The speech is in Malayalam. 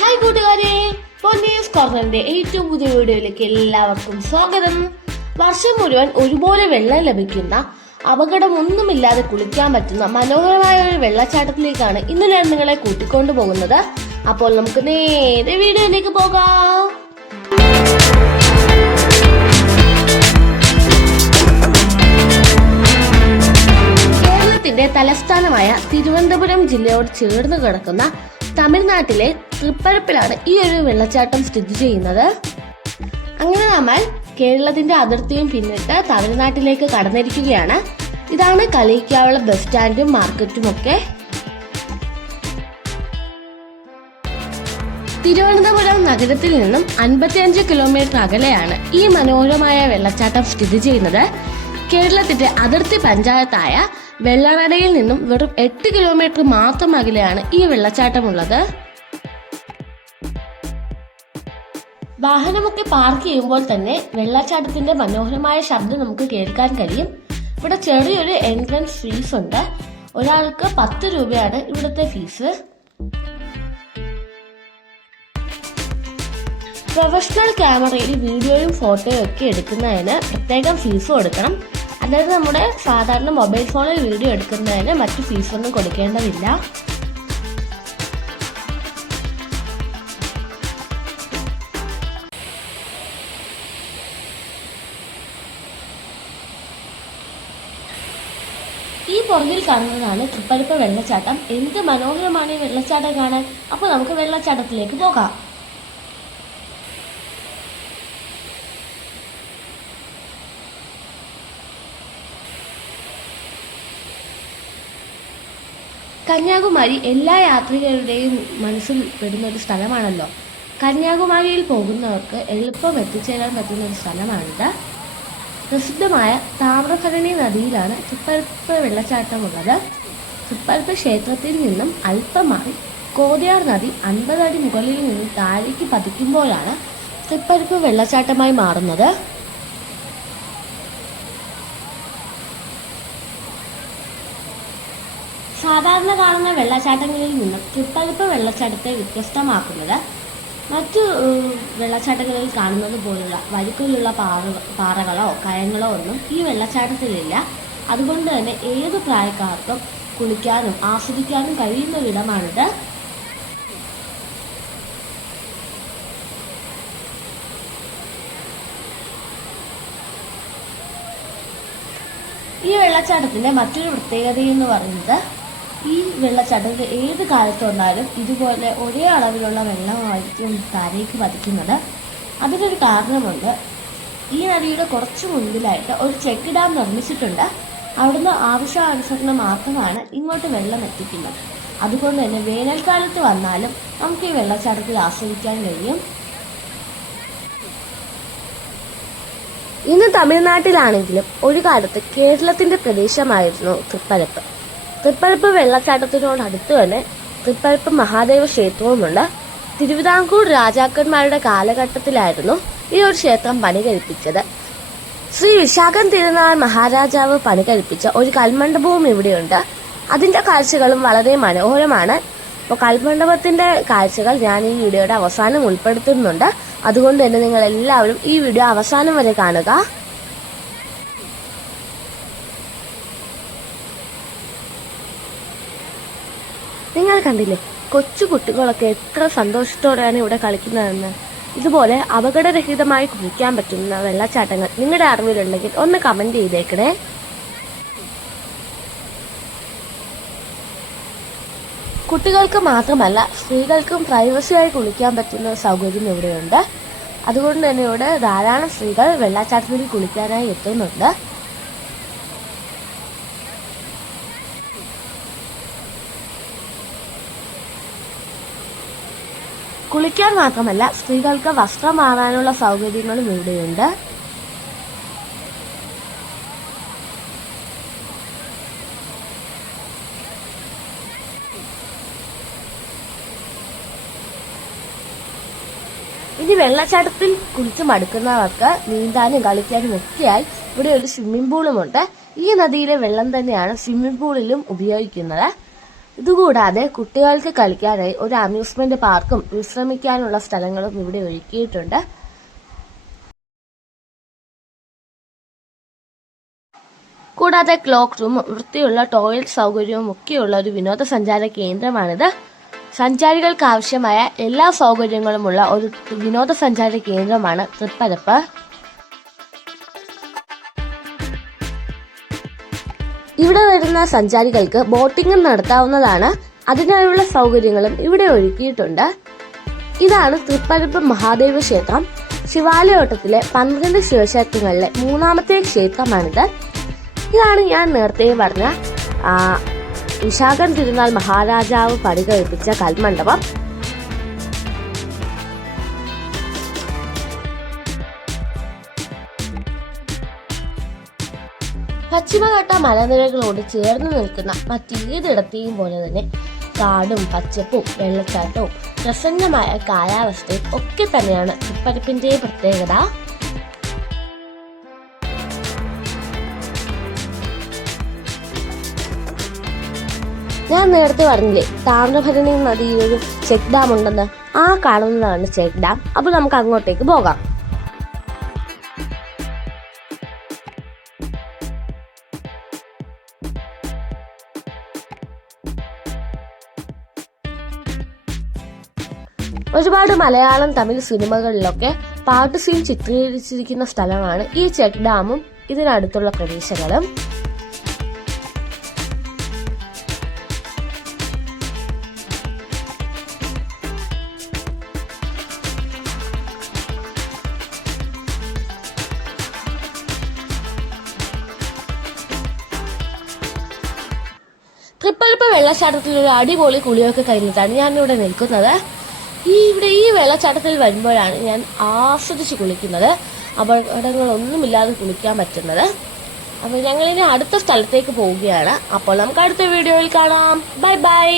ഹായ് കൂട്ടുകാരെ, പൊന്നീസ് കോർണറിന്റെ ഏറ്റവും പുതിയ വീഡിയോയിലേക്ക് എല്ലാവർക്കും സ്വാഗതം. വർഷം മുഴുവൻ ഒരുപോലെ വെള്ളം ലഭിക്കുന്ന, അപകടമൊന്നുമില്ലാതെ കുളിക്കാൻ പറ്റുന്ന മനോഹരമായ ഒരു വെള്ളച്ചാട്ടത്തിലേക്കാണ് ഇന്ന് ഞാൻ നിങ്ങളെ കൂട്ടിക്കൊണ്ടു പോകുന്നത്. അപ്പോൾ നമുക്ക് നേരെ വീഡിയോയിലേക്ക് പോകാം. കേരളത്തിന്റെ തലസ്ഥാനമായ തിരുവനന്തപുരം ജില്ലയോട് ചേർന്ന് കിടക്കുന്ന തമിഴ്നാട്ടിലെ തൃപ്പരപ്പിലാണ് ഈ ഒരു വെള്ളച്ചാട്ടം സ്ഥിതി ചെയ്യുന്നത്. അങ്ങനെ നമ്മൾ കേരളത്തിന്റെ അതിർത്തിയും പിന്നിട്ട് തമിഴ്നാട്ടിലേക്ക് കടന്നിരിക്കുകയാണ്. ഇതാണ് കളിയിക്കാവുള്ള ബസ് സ്റ്റാൻഡും മാർക്കറ്റും ഒക്കെ. തിരുവനന്തപുരം നഗരത്തിൽ നിന്നും 55 കിലോമീറ്റർ അകലെയാണ് ഈ മനോഹരമായ വെള്ളച്ചാട്ടം സ്ഥിതി ചെയ്യുന്നത്. കേരളത്തിന്റെ അതിർത്തി പഞ്ചായത്തായ വെള്ളറടയിൽ നിന്നും വെറും 8 കിലോമീറ്റർ മാത്രം അകലെയാണ് ഈ വെള്ളച്ചാട്ടമുള്ളത്. വാഹനമൊക്കെ പാർക്ക് ചെയ്യുമ്പോൾ തന്നെ വെള്ളച്ചാട്ടത്തിന്റെ മനോഹരമായ ശബ്ദം നമുക്ക് കേൾക്കാൻ കഴിയും. ഇവിടെ ചെറിയൊരു എൻട്രൻസ് ഫീസ് ഉണ്ട്. ഒരാൾക്ക് 10 രൂപയാണ് ഇവിടുത്തെ ഫീസ്. പ്രൊഫഷണൽ ക്യാമറയിൽ വീഡിയോയും ഫോട്ടോയും ഒക്കെ എടുക്കുന്നതിന് പ്രത്യേകം ഫീസ് കൊടുക്കണം. അതായത് നമ്മുടെ സാധാരണ മൊബൈൽ ഫോണിൽ വീഡിയോ എടുക്കുന്നതിന് മറ്റു ഫീസൊന്നും കൊടുക്കേണ്ടതില്ല. ഈ പുറകിൽ കാണുന്നതാണ് തൃപ്പരപ്പ് വെള്ളച്ചാട്ടം. എന്ത് മനോഹരമാണ് ഈ വെള്ളച്ചാട്ടം കാണാൻ. അപ്പോൾ നമുക്ക് വെള്ളച്ചാട്ടത്തിലേക്ക് പോകാം. കന്യാകുമാരി എല്ലാ യാത്രികരുടെയും മനസ്സിൽ പെടുന്ന ഒരു സ്ഥലമാണല്ലോ. കന്യാകുമാരിയിൽ പോകുന്നവർക്ക് എളുപ്പം എത്തിച്ചേരാൻ പറ്റുന്ന ഒരു സ്ഥലമാണിത്. പ്രസിദ്ധമായ താമ്രഭരണി നദിയിലാണ് തൃപ്പരപ്പ് വെള്ളച്ചാട്ടമുള്ളത്. തൃപ്പരപ്പ് ക്ഷേത്രത്തിൽ നിന്നും അല്പം മാറി കോതിയാർ നദി 50 അടി മുകളിൽ നിന്നും താഴേക്ക് പതിക്കുമ്പോഴാണ് തൃപ്പരപ്പ് വെള്ളച്ചാട്ടമായി മാറുന്നത്. സാധാരണ കാണുന്ന വെള്ളച്ചാട്ടങ്ങളിൽ നിന്നും തൃപ്പരപ്പ് വെള്ളച്ചാട്ടത്തെ വ്യത്യസ്തമാക്കുന്നത് മറ്റു വെള്ളച്ചാട്ടങ്ങളിൽ കാണുന്നത് പോലുള്ള വരിക്കലുള്ള പാറകളോ കയങ്ങളോ ഒന്നും ഈ വെള്ളച്ചാട്ടത്തിലില്ല. അതുകൊണ്ട് തന്നെ ഏത് പ്രായക്കാർക്കും കുളിക്കാനും ആസ്വദിക്കാനും കഴിയുന്ന ഒരിടമാണിത്. ഈ വെള്ളച്ചാട്ടത്തിന്റെ മറ്റൊരു പ്രത്യേകത എന്ന് പറയുന്നത്, ഈ വെള്ളച്ചാട്ടത്തിൽ ഏത് കാലത്ത് വന്നാലും ഇതുപോലെ ഒരേ അളവിലുള്ള വെള്ളമായിരിക്കും താഴേക്ക് പതിക്കുന്നത്. അതിനൊരു കാരണമുണ്ട്. ഈ നദിയുടെ കുറച്ചു മുൻപിലായിട്ട് ഒരു ചെക്ക് ഡാം നിർമ്മിച്ചിട്ടുണ്ട്. അവിടുന്ന് ആവശ്യാനുസരണം മാത്രമാണ് ഇങ്ങോട്ട് വെള്ളം എത്തിക്കുന്നത്. അതുകൊണ്ട് തന്നെ വേനൽക്കാലത്ത് വന്നാലും നമുക്ക് ഈ വെള്ളച്ചാട്ടത്തിൽ ആസ്വദിക്കാൻ കഴിയും. ഇന്ന് തമിഴ്നാട്ടിലാണെങ്കിലും ഒരു കാലത്ത് കേരളത്തിന്റെ പ്രദേശമായിരുന്നു തൃപ്പരപ്പ്. തൃപ്പരപ്പ് വെള്ളച്ചാട്ടത്തിനോടടുത്ത് തന്നെ തൃപ്പരപ്പ് മഹാദേവ ക്ഷേത്രവുമുണ്ട്. തിരുവിതാംകൂർ രാജാക്കന്മാരുടെ കാലഘട്ടത്തിലായിരുന്നു ഈ ഒരു ക്ഷേത്രം പണികഴിപ്പിച്ചത്. ശ്രീ വിശാഖം തിരുനാൾ മഹാരാജാവ് പണികഴിപ്പിച്ച ഒരു കൽമണ്ഡപവും ഇവിടെയുണ്ട്. അതിന്റെ കാഴ്ചകളും വളരെ മനോഹരമാണ്. അപ്പോൾ കൽമണ്ഡപത്തിന്റെ കാഴ്ചകൾ ഞാൻ ഈ വീഡിയോയുടെ അവസാനം ഉൾപ്പെടുത്തുന്നുണ്ട്. അതുകൊണ്ട് തന്നെ നിങ്ങൾ എല്ലാവരും ഈ വീഡിയോ അവസാനം വരെ കാണുക. നിങ്ങൾ കണ്ടില്ലേ, കൊച്ചു കുട്ടികളൊക്കെ എത്ര സന്തോഷത്തോടെയാണ് ഇവിടെ കളിക്കുന്നതെന്ന്. ഇതുപോലെ അപകടരഹിതമായി കുളിക്കാൻ പറ്റുന്ന വെള്ളച്ചാട്ടങ്ങൾ നിങ്ങളുടെ അറിവിലുണ്ടെങ്കിൽ ഒന്ന് കമന്റ് ചെയ്തേക്കണേ. കുട്ടികൾക്ക് മാത്രമല്ല, സ്ത്രീകൾക്കും പ്രൈവസിയായി കുളിക്കാൻ പറ്റുന്ന സൗകര്യം ഇവിടെയുണ്ട്. അതുകൊണ്ട് തന്നെ ഇവിടെ ധാരാളം സ്ത്രീകൾ വെള്ളച്ചാട്ടത്തിൽ കുളിക്കാനായി എത്തുന്നുണ്ട്. കുളിക്കാൻ മാത്രമല്ല, സ്ത്രീകൾക്ക് വസ്ത്രം മാറാനുള്ള സൗകര്യങ്ങളും ഇവിടെയുണ്ട്. ഇനി വെള്ളച്ചാട്ടത്തിൽ കുളിച്ച് മടുക്കുന്നവർക്ക് നീന്താനും കളിക്കാനും ഒക്കെയായി ഇവിടെ ഒരു സ്വിമ്മിംഗ് പൂളുമുണ്ട്. ഈ നദിയിലെ വെള്ളം തന്നെയാണ് സ്വിമ്മിംഗ് പൂളിലും ഉപയോഗിക്കുന്നത്. ഇതുകൂടാതെ കുട്ടികൾക്ക് കളിക്കാനായി ഒരു അമ്യൂസ്മെന്റ് പാർക്കും വിശ്രമിക്കാനുള്ള സ്ഥലങ്ങളും ഇവിടെ ഒരുക്കിയിട്ടുണ്ട്. കൂടാതെ ക്ലോക്ക് റൂമും വൃത്തിയുള്ള ടോയ്ലറ്റ് സൗകര്യവും ഒക്കെയുള്ള ഒരു വിനോദസഞ്ചാര കേന്ദ്രമാണിത്. സഞ്ചാരികൾക്ക് ആവശ്യമായ എല്ലാ സൗകര്യങ്ങളുമുള്ള ഒരു വിനോദസഞ്ചാര കേന്ദ്രമാണ് തൃപ്പരപ്പ്. ഇവിടെ വരുന്ന സഞ്ചാരികൾക്ക് ബോട്ടിംഗും നടത്താവുന്നതാണ്. അതിനായുള്ള സൗകര്യങ്ങളും ഇവിടെ ഒരുക്കിയിട്ടുണ്ട്. ഇതാണ് തൃപ്പരപ്പ് മഹാദേവ ക്ഷേത്രം. ശിവാലയോട്ടത്തിലെ 12 ശിവക്ഷേത്രങ്ങളിലെ 3ാമത്തെ ക്ഷേത്രമാണിത്. ഇതാണ് ഞാൻ നേരത്തെ പറഞ്ഞ വിശാഖം തിരുനാൾ മഹാരാജാവ് പണികഴിപ്പിച്ച കൽമണ്ഡപം. പശ്ചിമഘട്ട മലനിരകളോട് ചേർന്ന് നിൽക്കുന്ന മറ്റേതിടത്തെയും പോലെ തന്നെ കാടും പച്ചപ്പും വെള്ളച്ചാട്ടവും പ്രസന്നമായ കാലാവസ്ഥയും ഒക്കെ തന്നെയാണ് തൃപ്പരപ്പിന്റെ പ്രത്യേകത. ഞാൻ നേരത്തെ പറഞ്ഞില്ലേ താമ്രഭരണി നദിയിൽ ഒരു ചെക്ക് ഡാം ഉണ്ടെന്ന്. ആ കാണുന്നതാണ് ചെക്ക് ഡാം. അപ്പൊ നമുക്ക് അങ്ങോട്ടേക്ക് പോകാം. ഒരുപാട് മലയാളം തമിഴ് സിനിമകളിലൊക്കെ പാട്ട് സീൻ ചിത്രീകരിച്ചിരിക്കുന്ന സ്ഥലമാണ് ഈ ചെക്ക് ഡാമും ഇതിനടുത്തുള്ള പ്രദേശങ്ങളും. തൃപ്പരപ്പ് വെള്ളച്ചാട്ടത്തിൽ ഒരു അടിപൊളി കുളിയൊക്കെ കഴിഞ്ഞിട്ടാണ് ഞാനിവിടെ നിൽക്കുന്നത്. ഈ വെള്ളച്ചാട്ടത്തിൽ വരുമ്പോഴാണ് ഞാൻ ആസ്വദിച്ച് കുളിക്കുന്നത്. അപകടങ്ങളൊന്നുമില്ലാതെ കുളിക്കാൻ പറ്റുന്നത്. അപ്പോൾ ഞങ്ങളിനി അടുത്ത സ്ഥലത്തേക്ക് പോവുകയാണ്. അപ്പോൾ നമുക്ക് അടുത്ത വീഡിയോയിൽ കാണാം. Bye bye.